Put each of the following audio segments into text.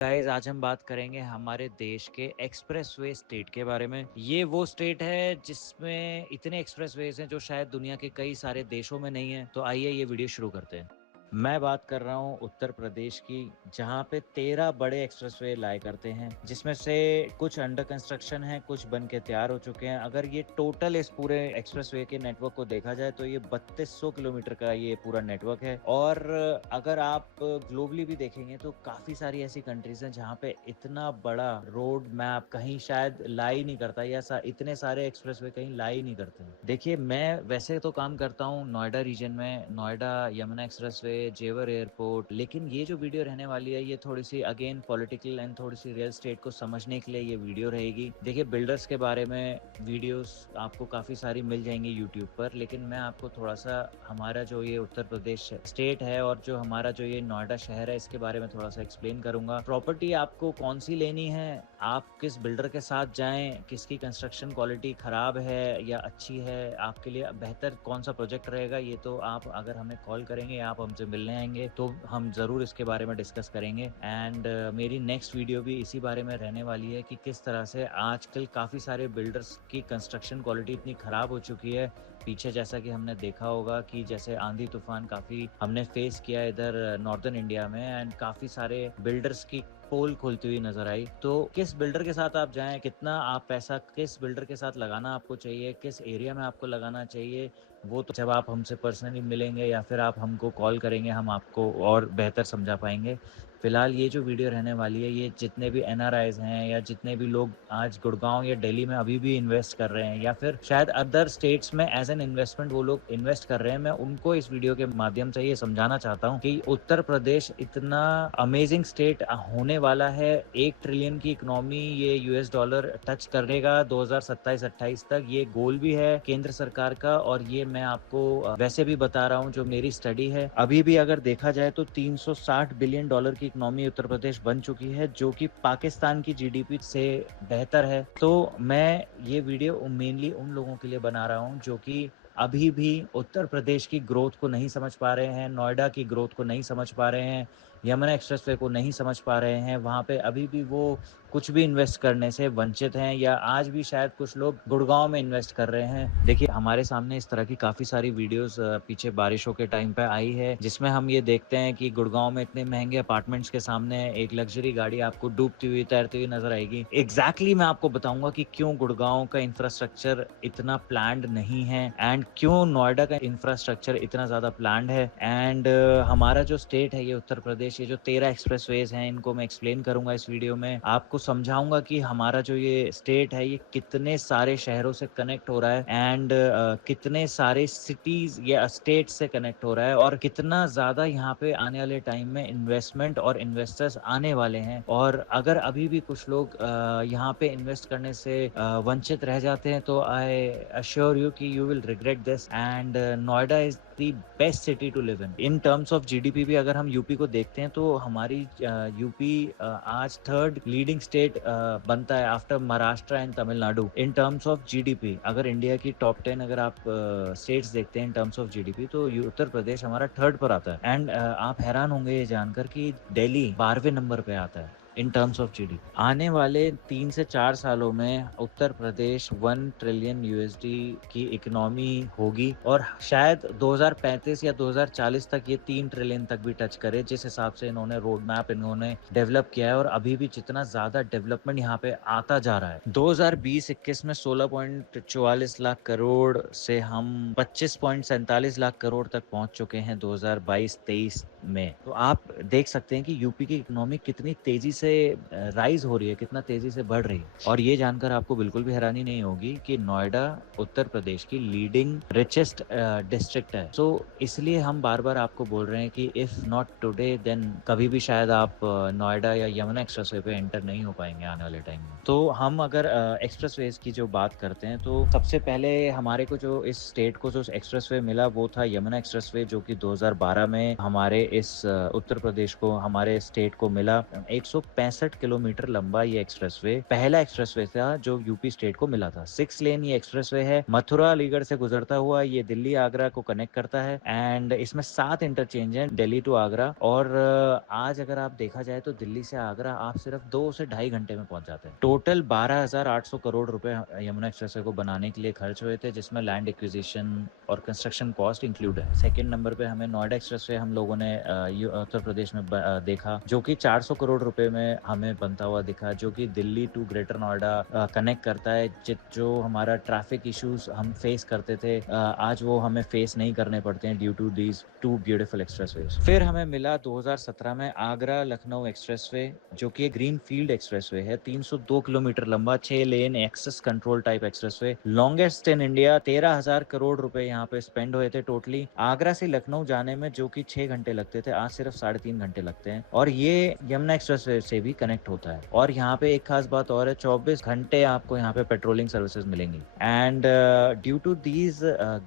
Guys आज हम बात करेंगे हमारे देश के एक्सप्रेसवे स्टेट के बारे में। ये वो स्टेट है जिसमें इतने एक्सप्रेसवेज हैं जो शायद दुनिया के कई सारे देशों में नहीं है। तो आइए ये वीडियो शुरू करते हैं। मैं बात कर रहा हूँ उत्तर प्रदेश की, जहाँ पे 13 बड़े एक्सप्रेसवे लाया करते हैं, जिसमें से कुछ अंडर कंस्ट्रक्शन है, कुछ बन के तैयार हो चुके हैं। अगर ये टोटल इस पूरे एक्सप्रेसवे के नेटवर्क को देखा जाए तो ये 3200 किलोमीटर का ये पूरा नेटवर्क है। और अगर आप ग्लोबली भी देखेंगे तो काफी सारी ऐसी कंट्रीज हैं जहाँ पे इतना बड़ा रोड मैप कहीं शायद ला ही नहीं करता, या इतने सारे एक्सप्रेसवे कहीं ला ही नहीं करते। देखिए, मैं वैसे तो काम करता हूँ नोएडा रीजन में, नोएडा यमुना एक्सप्रेसवे, जेवर एयरपोर्ट, लेकिन ये जो वीडियो रहने वाली है ये थोड़ी सी अगेन पॉलिटिकल एंड थोड़ी सी रियल स्टेट को समझने के लिए ये वीडियो रहेगी। देखिए, बिल्डर्स के बारे में वीडियोस आपको काफी सारी मिल जाएंगी यूट्यूब पर, लेकिन मैं आपको थोड़ा सा हमारा जो ये उत्तर प्रदेश स्टेट है और जो हमारा जो ये नोएडा शहर है इसके बारे में थोड़ा सा एक्सप्लेन करूंगा। प्रॉपर्टी आपको कौन सी लेनी है, आप किस बिल्डर के साथ जाएं, किसकी कंस्ट्रक्शन क्वालिटी खराब है या अच्छी है, आपके लिए बेहतर कौन सा प्रोजेक्ट रहेगा, ये तो आप अगर हमें कॉल करेंगे, आप हमसे मिलने आएंगे तो हम जरूर इसके बारे में डिस्कस करेंगे। एंड मेरी नेक्स्ट वीडियो भी इसी बारे में रहने वाली है कि किस तरह से आजकल काफी सारे बिल्डर्स की कंस्ट्रक्शन क्वालिटी इतनी खराब हो चुकी है। पीछे जैसा कि हमने देखा होगा कि जैसे आंधी तूफान काफी हमने फेस किया इधर नॉर्दर्न इंडिया में, एंड काफी सारे बिल्डर्स की पोल खोलती हुई नजर आई। तो किस बिल्डर के साथ आप जाएं, कितना आप पैसा किस बिल्डर के साथ लगाना आपको चाहिए, किस एरिया में आपको लगाना चाहिए, वो तो जब आप हमसे पर्सनली मिलेंगे या फिर आप हमको कॉल करेंगे हम आपको और बेहतर समझा पाएंगे। फिलहाल ये जो वीडियो रहने वाली है ये जितने भी एनआरआईज हैं या जितने भी लोग आज गुड़गांव या दिल्ली में अभी भी इन्वेस्ट कर रहे हैं या फिर शायद अदर स्टेट्स में एज एन इन्वेस्टमेंट वो लोग इन्वेस्ट कर रहे हैं, मैं उनको इस वीडियो के माध्यम से ये समझाना चाहता हूँ कि उत्तर प्रदेश इतना अमेजिंग स्टेट होने वाला है। 1 ट्रिलियन की इकोनॉमी ये यूएस डॉलर टच करेगा 2027-28 तक, ये गोल भी है केंद्र सरकार का। और ये मैं आपको वैसे भी बता रहा हूँ, जो मेरी स्टडी है, अभी भी अगर देखा जाए तो 360 बिलियन डॉलर की इकोनॉमी उत्तर प्रदेश बन चुकी है, जो कि पाकिस्तान की जीडीपी से बेहतर है। तो मैं ये वीडियो मेनली उन लोगों के लिए बना रहा हूँ जो कि अभी भी उत्तर प्रदेश की ग्रोथ को नहीं समझ पा रहे हैं, नोएडा की ग्रोथ को नहीं समझ पा रहे हैं, यमुना एक्सप्रेसवे को नहीं समझ पा रहे हैं। वहाँ पे अभी भी वो कुछ भी इन्वेस्ट करने से वंचित हैं, या आज भी शायद कुछ लोग गुड़गांव में इन्वेस्ट कर रहे हैं। देखिए, हमारे सामने इस तरह की काफी सारी वीडियोस पीछे बारिशों के टाइम पे आई है, जिसमें हम ये देखते हैं कि गुड़गांव में इतने महंगे अपार्टमेंट्स के सामने एक लग्जरी गाड़ी आपको डूबती हुई तैरती हुई नजर आएगी। एग्जैक्टली मैं आपको बताऊंगा कि क्यों गुड़गांव का इंफ्रास्ट्रक्चर इतना प्लान्ड नहीं है एंड क्यों नोएडा का इंफ्रास्ट्रक्चर इतना ज्यादा प्लान्ड है। एंड हमारा जो स्टेट है ये उत्तर प्रदेश, ये जो 13 एक्सप्रेसवेज हैं इनको मैं एक्सप्लेन करूंगा इस वीडियो में। आपको समझाऊंगा कि हमारा जो ये स्टेट है ये कितने सारे शहरों से कनेक्ट हो रहा है, एंड कितने सारे सिटीज या स्टेट से कनेक्ट हो रहा है, और कितना ज्यादा यहाँ पे आने वाले टाइम में इन्वेस्टमेंट और इन्वेस्टर्स आने वाले हैं। और अगर अभी भी कुछ लोग यहाँ पे इन्वेस्ट करने से वंचित रह जाते हैं तो आई अश्योर यू कि you will regret this. And Noida is the best city to live in terms of GDP भी। अगर हम यूपी को देखते हैं तो हमारी यूपी आज थर्ड लीडिंग स्टेट बनता है after Maharashtra and Tamil Nadu in terms of GDP. अगर इंडिया की टॉप 10 अगर आप स्टेट्स देखते हैं इन टर्म्स ऑफ जीडीपी तो उत्तर प्रदेश हमारा थर्ड पर आता है। एंड आप हैरान होंगे ये जानकर कि दिल्ली 12वें नंबर पे आता है इन टर्म्स ऑफ जीडीपी। आने वाले 3 से 4 सालों में उत्तर प्रदेश 1 ट्रिलियन यूएसडी की इकोनॉमी होगी, और शायद 2035 या 2040 तक ये 3 ट्रिलियन तक भी टच करे, जिस हिसाब से इन्होंने रोड मैप इन्होंने डेवलप किया है। और अभी भी जितना ज्यादा डेवलपमेंट यहाँ पे आता जा रहा है, 2020-21 में 16.44 लाख करोड़ से हम 25.47 लाख करोड़ तक पहुंच चुके हैं 2022-23 में। तो आप देख सकते हैं कि यूपी की इकोनॉमी कितनी तेजी से राइज हो रही है, कितना तेजी से बढ़ रही है। और ये जानकर आपको बिल्कुल भी हैरानी नहीं होगी कि नोएडा उत्तर प्रदेश की लीडिंग रिचेस्ट डिस्ट्रिक्ट है। सो इसलिए हम बार बार आपको बोल रहे हैं कि इफ नॉट टुडे देन कभी भी शायद आप नोएडा या यमुना एक्सप्रेसवे पे एंटर नहीं हो पाएंगे आने वाले टाइम में। तो हम अगर एक्सप्रेसवेज की जो बात करते हैं तो सबसे पहले हमारे को जो इस स्टेट को जो एक्सप्रेसवे मिला वो था यमुना एक्सप्रेसवे, जो कि 2012 में हमारे इस उत्तर प्रदेश को, हमारे स्टेट को मिला। 165 किलोमीटर लंबा ये एक्सप्रेसवे पहला एक्सप्रेसवे था जो यूपी स्टेट को मिला था। 6 लेन ये एक्सप्रेसवे है, मथुरा अलीगढ़ से गुजरता हुआ ये दिल्ली आगरा को कनेक्ट करता है। एंड इसमें 7 इंटरचेंज है दिल्ली टू आगरा। और आज अगर आप देखा जाए तो दिल्ली से आगरा आप सिर्फ 2 से ढाई घंटे में पहुंच जाते हैं। टोटल 12,800 करोड़ रुपए यमुना एक्सप्रेसवे को बनाने के लिए खर्च हुए थे, जिसमें लैंड एक्विजिशन और कंस्ट्रक्शन कॉस्ट इंक्लूड है। सेकंड नंबर पे हमें नोएडा एक्सप्रेसवे हम लोगों ने उत्तर प्रदेश में देखा, जो कि 400 करोड़ रुपए में हमें बनता हुआ दिखा, जो कि Delhi to greater Noida connect करता है। जो हमारा ट्रैफिक इश्यूज हम फेस करते थे, आज वो हमें फेस नहीं करने पड़ते हैं due to these 2 beautiful expressways. फिर हमें मिला 2017 में आगरा लखनऊ एक्सप्रेसवे, जो कि एक ग्रीन फील्ड एक्सप्रेसवे है, 302 किलोमीटर लंबा, 6 lane access control type expressway, longest in India. 13,000 crore रुपए यहाँ पे स्पेंड हुए थे टोटली। आगरा से लखनऊ जाने में जो कि 6 घंटे लगते थे, आज सिर्फ 3.5 घंटे लगते हैं। और ये यमुना एक्सप्रेसवे से भी कनेक्ट होता है। और यहाँ पे एक खास बात और है, 24 घंटे आपको यहाँ पे पेट्रोलिंग सर्विसेज मिलेंगी। And due to these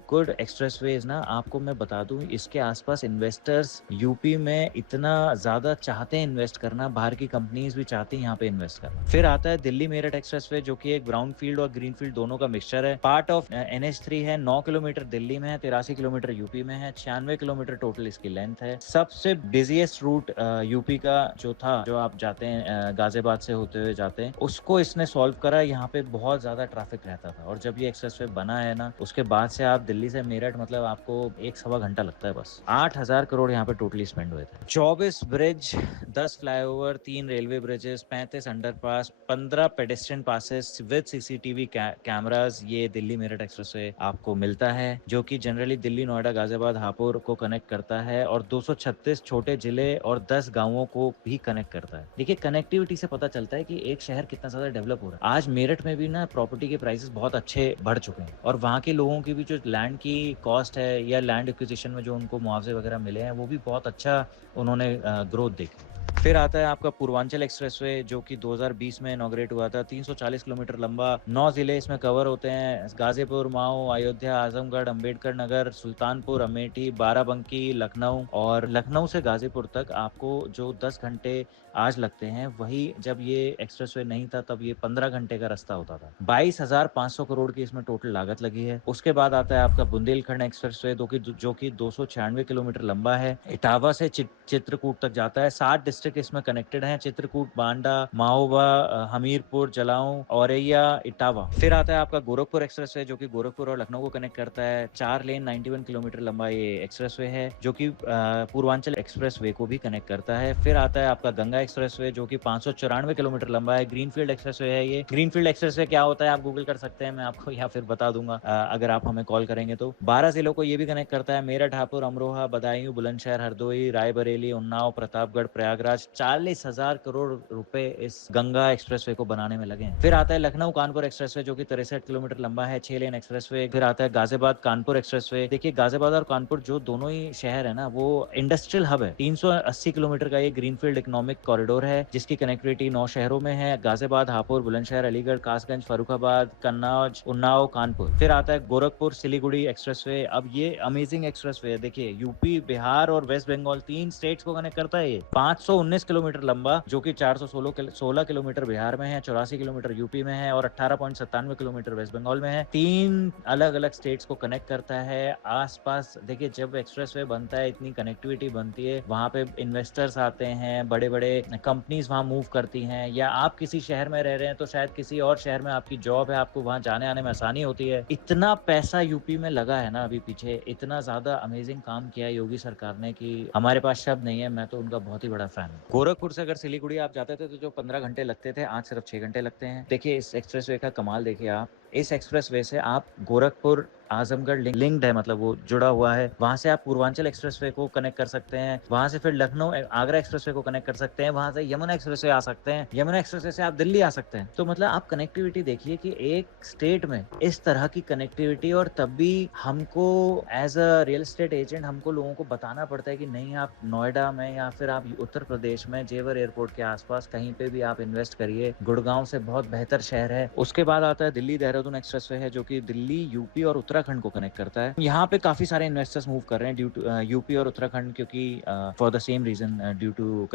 good expressways ना, आपको मैं बता दूं, इसके आसपास इन्वेस्टर्स यूपी में इतना ज्यादा चाहते हैं इन्वेस्ट करना, बाहर की कंपनीज भी चाहती हैं यहाँ पे इन्वेस्ट करना। फिर आता है दिल्ली मेरठ एक्सप्रेसवे, जो कि एक ब्राउन फील्ड और ग्रीन फील्ड दोनों का मिक्सचर है। पार्ट ऑफ NH3 है। 9 किलोमीटर दिल्ली में है, 83 किलोमीटर यूपी में है, 96 किलोमीटर टोटल इसकी लेंथ है। सबसे बिजिएस्ट रूट यूपी का जो था, जो आप जाते हैं गाजियाबाद से होते हुए जाते हैं, उसको इसने सॉल्व करा। यहाँ पे बहुत ज्यादा ट्रैफिक रहता था, और जब ये एक्सप्रेसवे बना है ना, उसके बाद से आप दिल्ली से मेरठ मतलब आपको 1-1.25 घंटा लगता है बस। 8,000 करोड़ यहाँ पे टोटली स्पेंड हुए थे। 24 bridge, 10 flyover, 3 railway bridges, 35 underpass, 15 pedestrian passes with CCTV cameras, ये दिल्ली मेरठ एक्सप्रेसवे आपको मिलता है, जो कि जनरली दिल्ली नोएडा गाजियाबाद हापुड़ को कनेक्ट करता है, और 236 छोटे जिले और 10 गांवों को भी कनेक्ट करता है। देखिए, कनेक्टिविटी से पता चलता है कि एक शहर कितना ज्यादा डेवलप हो रहा है। आज मेरठ में भी ना प्रॉपर्टी के प्राइसेस बहुत अच्छे बढ़ चुके हैं, और वहाँ के लोगों की भी जो लैंड की कॉस्ट है या लैंड एक्विजिशन में जो उनको मुआवजे वगैरह मिले हैं, वो भी बहुत अच्छा उन्होंने ग्रोथ देखी। फिर आता है आपका पूर्वांचल एक्सप्रेसवे, जो कि 2020 में इनॉग्रेट हुआ था। 340 किलोमीटर लंबा, 9 जिले इसमें कवर होते हैं, गाजीपुर, माऊ, अयोध्या, आजमगढ़, अंबेडकर नगर, सुल्तानपुर, अमेठी, बाराबंकी, लखनऊ। और लखनऊ से गाजीपुर तक आपको जो 10 घंटे आज लगते हैं, वही जब ये एक्सप्रेसवे नहीं था तब ये 15 घंटे का रास्ता होता था। 22,500 करोड़ की इसमें टोटल लागत लगी है। उसके बाद आता है आपका बुंदेलखंड एक्सप्रेसवे, जो कि 296 किलोमीटर लंबा है, इटावा से चित्रकूट तक जाता है। 7 डिस्ट्रिक्ट इसमें कनेक्टेड हैं, चित्रकूट, बांडा, महोबा, हमीरपुर, जलाऊं, औरैया, इटावा। फिर आता है आपका गोरखपुर एक्सप्रेसवे, जो कि गोरखपुर और लखनऊ को कनेक्ट करता है। 4 लेन, 91 किलोमीटर लंबा ये एक्सप्रेसवे है, जो कि पूर्वांचल एक्सप्रेसवे को भी कनेक्ट करता है। फिर आता है आपका गंगा एक्सप्रेसवे, जो कि 594 किलोमीटर लंबा है, ग्रीनफील्ड एक्सप्रेसवे है। ये ग्रीनफील्ड एक्सप्रेसवे क्या होता है आप गूगल कर सकते हैं, मैं आपको या फिर बता दूंगा अगर आप हमें कॉल करेंगे तो। 12 जिलों को ये भी कनेक्ट करता है, मेरठ, हापुड़, अमरोहा, बदायूं, बुलंदशहर, हरदोई, रायबरेली, उन्नाव, प्रतापगढ़, प्रयागराज। 40,000 करोड़ रुपए इस गंगा एक्सप्रेसवे को बनाने में लगे हैं। फिर आता है लखनऊ कानपुर एक्सप्रेसवे, जो कि 63 किलोमीटर लंबा है, 6 लेन एक्सप्रेसवे। फिर आता है गाजियाबाद कानपुर एक्सप्रेसवे। देखिए, गाजियाबाद और कानपुर जो दोनों ही शहर है ना, वो इंडस्ट्रियल हब है। 380 किलोमीटर का ये ग्रीनफील्ड इकोनॉमिक कॉरिडोर है, जिसकी कनेक्टिविटी 9 शहरों में है, गाजियाबाद, हापुड़, बुलंदशहर, अलीगढ़, कासगंज, फर्रुखाबाद, कन्नौज, उन्नाव, कानपुर। फिर आता है गोरखपुर सिलीगुड़ी एक्सप्रेसवे। अब ये अमेजिंग एक्सप्रेसवे है। देखिए, यूपी, बिहार और वेस्ट बंगाल 3 स्टेट्स को कनेक्ट करता है। ये 519 किलोमीटर लंबा, जो कि 416 किलोमीटर बिहार में है, 84 किलोमीटर यूपी में है, और 18.97 किलोमीटर वेस्ट बंगाल में है। 3 अलग अलग स्टेट्स को कनेक्ट करता है। आसपास देखिए, जब एक्सप्रेसवे बनता है, इतनी कनेक्टिविटी बनती है, वहाँ पे इन्वेस्टर्स आते हैं, बड़े बड़े कंपनीज वहाँ मूव करती हैं, या आप किसी शहर में रह रहे हैं तो शायद किसी और शहर में आपकी जॉब है, आपको वहाँ जाने आने में आसानी होती है। इतना पैसा यूपी में लगा है ना अभी पीछे, इतना ज्यादा अमेजिंग काम किया है योगी सरकार ने कि हमारे पास शब्द नहीं है। मैं तो उनका बहुत ही बड़ा फैन हूँ। गोरखपुर से अगर सिलीगुड़ी आप जाते थे तो जो 15 घंटे लगते थे, आज सिर्फ 6 घंटे लगते हैं। देखिए, इस एक्सप्रेसवे का कमाल देखिए आप। इस एक्सप्रेसवे से आप गोरखपुर आजमगढ़ लिंक्ड है, मतलब वो जुड़ा हुआ है। वहां से आप पूर्वांचल एक्सप्रेसवे को कनेक्ट कर सकते हैं, वहां से फिर लखनऊ आगरा एक्सप्रेसवे को कनेक्ट कर सकते हैं, वहां से यमुना एक्सप्रेसवे आ सकते हैं, यमुना एक्सप्रेसवे से आप दिल्ली आ सकते हैं। तो मतलब आप कनेक्टिविटी देखिए कि एक स्टेट में इस तरह की कनेक्टिविटी, और तब भी हमको as a real estate agent हमको लोगों को बताना पड़ता है कि नहीं, आप नोएडा में या फिर आप उत्तर प्रदेश में जेवर एयरपोर्ट के आसपास कहीं पे भी आप इन्वेस्ट करिए, गुड़गांव से बहुत बेहतर शहर है। उसके बाद आता है दिल्ली देहरादून एक्सप्रेसवे है, जो कि दिल्ली, यूपी और उत्तर उत्तराखंड को कनेक्ट करता है। यहाँ पे काफी सारे इन्वेस्टर्स मूव कर रहे हैं ड्यू टू यूपी और उत्तराखंड, क्योंकि for the same reason, due to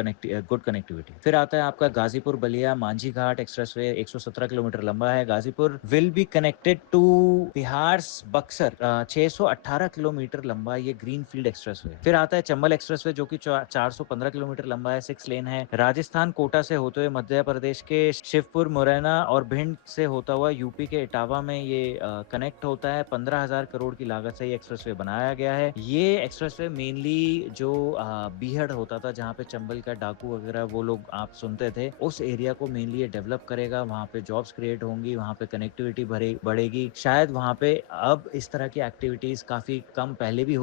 good connectivity. फिर आता है आपका गाजीपुर बलिया मांझी घाट एक्सप्रेसवे, 117 किलोमीटर लंबा है। Ghazipur will be connected to Bihar Buxar, 618 kilometer लंबा ये ग्रीन फील्ड एक्सप्रेसवे। फिर आता है चंबल एक्सप्रेसवे जो कि 415 किलोमीटर लंबा है, 6 लेन है। राजस्थान कोटा से होते हुए मध्य प्रदेश के शिवपुर, मुरैना और भिंड से होता हुआ यूपी के इटावा में ये कनेक्ट होता है। 15,000 करोड़ की लागत से ये एक्सप्रेसवे बनाया गया है। ये एक्सप्रेसवे मेनली जो बीहड़ होता था, जहाँ पे चंबल का डाकू वगैरह वो लोग आप सुनते थे, उस एरिया को मेनली ये डेवलप करेगा। वहाँ पे जॉब्स क्रिएट होंगी, वहाँ पे कनेक्टिविटी बढ़ेगी। शायद वहाँ पे अब इस तरह की एक्टिविटीज काफी कम पहले ही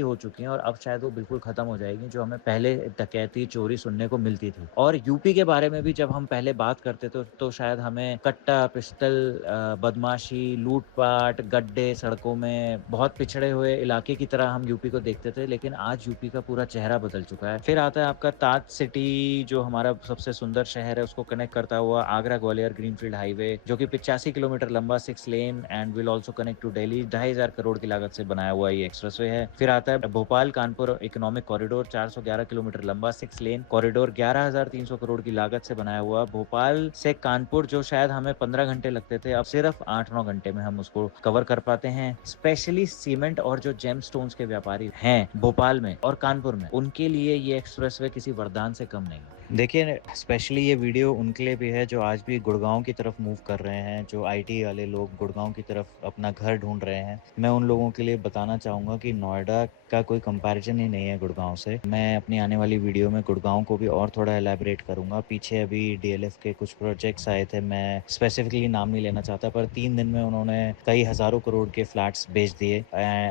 हो चुकी हैं, और अब शायद वो बिल्कुल खत्म हो जाएगी, जो हमें पहले डकैती चोरी सुनने को मिलती थी। और यूपी के बारे में भी जब हम पहले बात करते थे तो शायद हमें कट्टा, पिस्टल, बदमाशी, लूटपाट, गड्ढे, सड़कों में बहुत पिछड़े हुए इलाके की तरह हम यूपी को देखते थे, लेकिन आज यूपी का पूरा चेहरा बदल चुका है। फिर आता है आपका ताज सिटी, जो हमारा सबसे सुंदर शहर है, उसको कनेक्ट करता हुआ आगरा ग्वालियर ग्रीनफील्ड हाईवे, जो कि 85 किलोमीटर लंबा, 6 lane and will also connect to Delhi. 2,500 crore की लागत से बनाया हुआ ये एक्सप्रेसवे है। फिर आता है Bhopal Kanpur economic corridor, 411 kilometre लंबा, 6 लेन कॉरिडोर, 11,300 करोड़ की लागत से बनाया हुआ। भोपाल से कानपुर जो शायद हमें 15 घंटे लगते थे, अब सिर्फ 8-9 घंटे में हम उसको कवर कर पाते हैं। स्पेशली सीमेंट और जो जेम स्टोन्स के व्यापारी हैं भोपाल में और कानपुर में, उनके लिए ये एक्सप्रेसवे किसी वरदान से कम नहीं। देखिए, स्पेशली ये वीडियो उनके लिए भी है जो आज भी गुड़गांव की तरफ मूव कर रहे हैं, जो आईटी वाले लोग गुड़गांव की तरफ अपना घर ढूंढ रहे हैं। मैं उन लोगों के लिए बताना चाहूँगा कि नोएडा का कोई कंपैरिजन ही नहीं है गुड़गांव से। मैं अपनी आने वाली वीडियो में गुड़गांव को भी और थोड़ा एलैबोरेट करूँगा। पीछे अभी डीएलएफ के कुछ प्रोजेक्ट्स आए थे, मैं स्पेसिफिकली नाम नहीं लेना चाहता, पर 3 दिन में उन्होंने कई हज़ारों करोड़ के फ्लैट्स बेच दिए।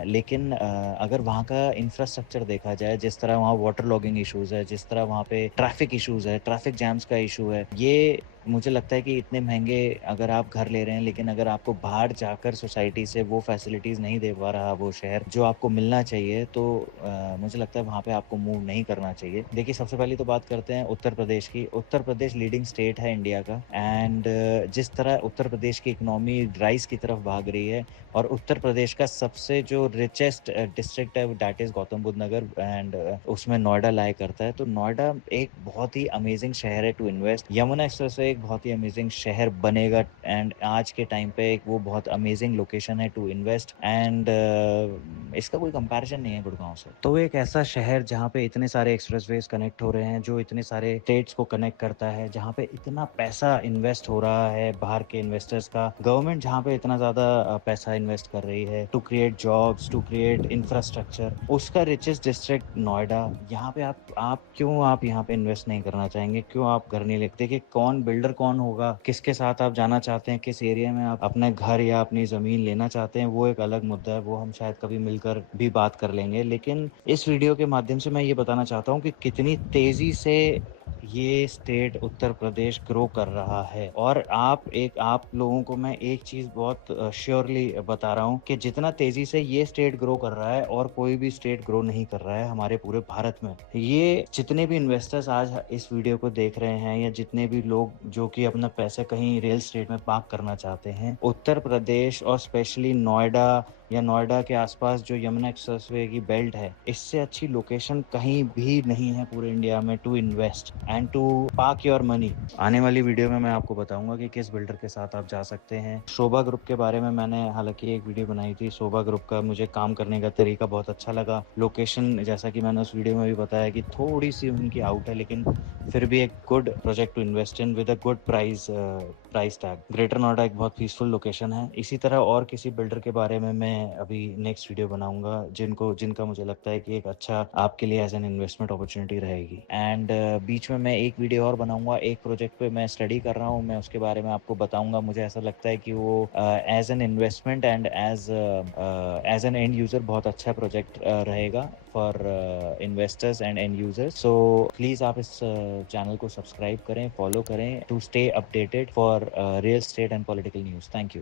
लेकिन अगर वहाँ का इंफ्रास्ट्रक्चर देखा जाए, जिस तरह वहाँ वाटर लॉगिंग इशूज़ है, जिस तरह वहाँ पे ट्रैफिक इशूज़ है, ट्रैफिक जैम्स का इशू है, ये मुझे लगता है कि इतने महंगे अगर आप घर ले रहे हैं, लेकिन अगर आपको बाहर जाकर सोसाइटी से वो फैसिलिटीज़ नहीं दे पा रहा वो शहर जो आपको मिलना चाहिए, तो मुझे लगता है वहाँ पे आपको मूव नहीं करना चाहिए। देखिए, सबसे पहले तो बात करते हैं उत्तर प्रदेश की। उत्तर प्रदेश लीडिंग स्टेट है इंडिया का, एंड जिस तरह उत्तर प्रदेश की इकोनॉमी राइज की तरफ भाग रही है, और उत्तर प्रदेश का सबसे जो रिचेस्ट डिस्ट्रिक्ट है that is Gautam Buddha Nagar, and उसमें नोएडा लाया करता है। तो नोएडा एक बहुत ही अमेजिंग शहर है टू इन्वेस्ट। यमुना एक्सप्रेसवे एक बहुत ही अमेजिंग शहर बनेगा, एंड आज के टाइम पे एक वो बहुत अमेजिंग लोकेशन है टू इन्वेस्ट, एंड इसका कोई कंपैरिजन नहीं है गुड़गांव से। तो एक ऐसा शहर जहाँ पे इतने सारे एक्सप्रेसवेज कनेक्ट हो रहे हैं, जो इतने सारे स्टेट्स को कनेक्ट करता है, जहाँ पे इतना पैसा इन्वेस्ट हो रहा है बाहर के इन्वेस्टर्स का, गवर्नमेंट जहाँ पे इतना ज्यादा पैसा इन्वेस्ट कर रही है to create jobs, to create infrastructure, उसका रिचेस्ट डिस्ट्रिक्ट नोएडा। यहाँ पे आप यहाँ पे इन्वेस्ट नहीं करना चाहेंगे? क्यों आप घर नहीं लेते? देखिए, कौन बिल्डर कौन होगा, किसके साथ आप जाना चाहते हैं, किस एरिया में आप अपने घर या अपनी जमीन लेना चाहते हैं, वो एक अलग मुद्दा है, वो हम शायद कभी मिलकर भी बात कर लेंगे। लेकिन इस वीडियो के माध्यम से मैं ये बताना चाहता हूँ कि कितनी तेजी से ये स्टेट उत्तर प्रदेश ग्रो कर रहा है। और आप लोगों को मैं एक चीज बहुत श्योरली बता रहा हूँ कि जितना तेजी से ये स्टेट ग्रो कर रहा है, और कोई भी स्टेट ग्रो नहीं कर रहा है हमारे पूरे भारत में। ये जितने भी इन्वेस्टर्स आज इस वीडियो को देख रहे हैं, या जितने भी लोग जो कि अपना पैसा कहीं रियल स्टेट में पार्क करना चाहते हैं, उत्तर प्रदेश और स्पेशली नोएडा या नोएडा के आसपास जो यमुना एक्सप्रेसवे की बेल्ट है, इससे अच्छी लोकेशन कहीं भी नहीं है पूरे इंडिया में to invest and to park your money. आने वाली वीडियो में मैं आपको बताऊंगा कि किस बिल्डर के साथ आप जा सकते हैं। शोभा ग्रुप के बारे में मैंने हालांकि एक वीडियो बनाई थी। शोभा ग्रुप का मुझे काम करने का तरीका बहुत अच्छा लगा। लोकेशन, जैसा कि मैंने उस वीडियो में भी बताया, कि थोड़ी सी उनकी आउट है, लेकिन फिर भी एक good project to invest in with a good price tag. Greater Noida एक बहुत पीसफुल लोकेशन है। इसी तरह और किसी बिल्डर के बारे में मैं अभी नेक्स्ट वीडियो बनाऊंगा जिनका मुझे लगता है कि एक अच्छा आपके लिए एज एन इन्वेस्टमेंट अपॉर्चुनिटी रहेगी। एंड बीच में मैं एक वीडियो और बनाऊंगा, एक प्रोजेक्ट पे मैं स्टडी कर रहा हूँ, मैं उसके बारे में आपको बताऊंगा। मुझे ऐसा लगता है कि वो as an investment and as an end user बहुत अच्छा प्रोजेक्ट रहेगा for investors and end users. So please आप इस चैनल को सब्सक्राइब करें, फॉलो करें to stay updated for real estate and political news. Thank you.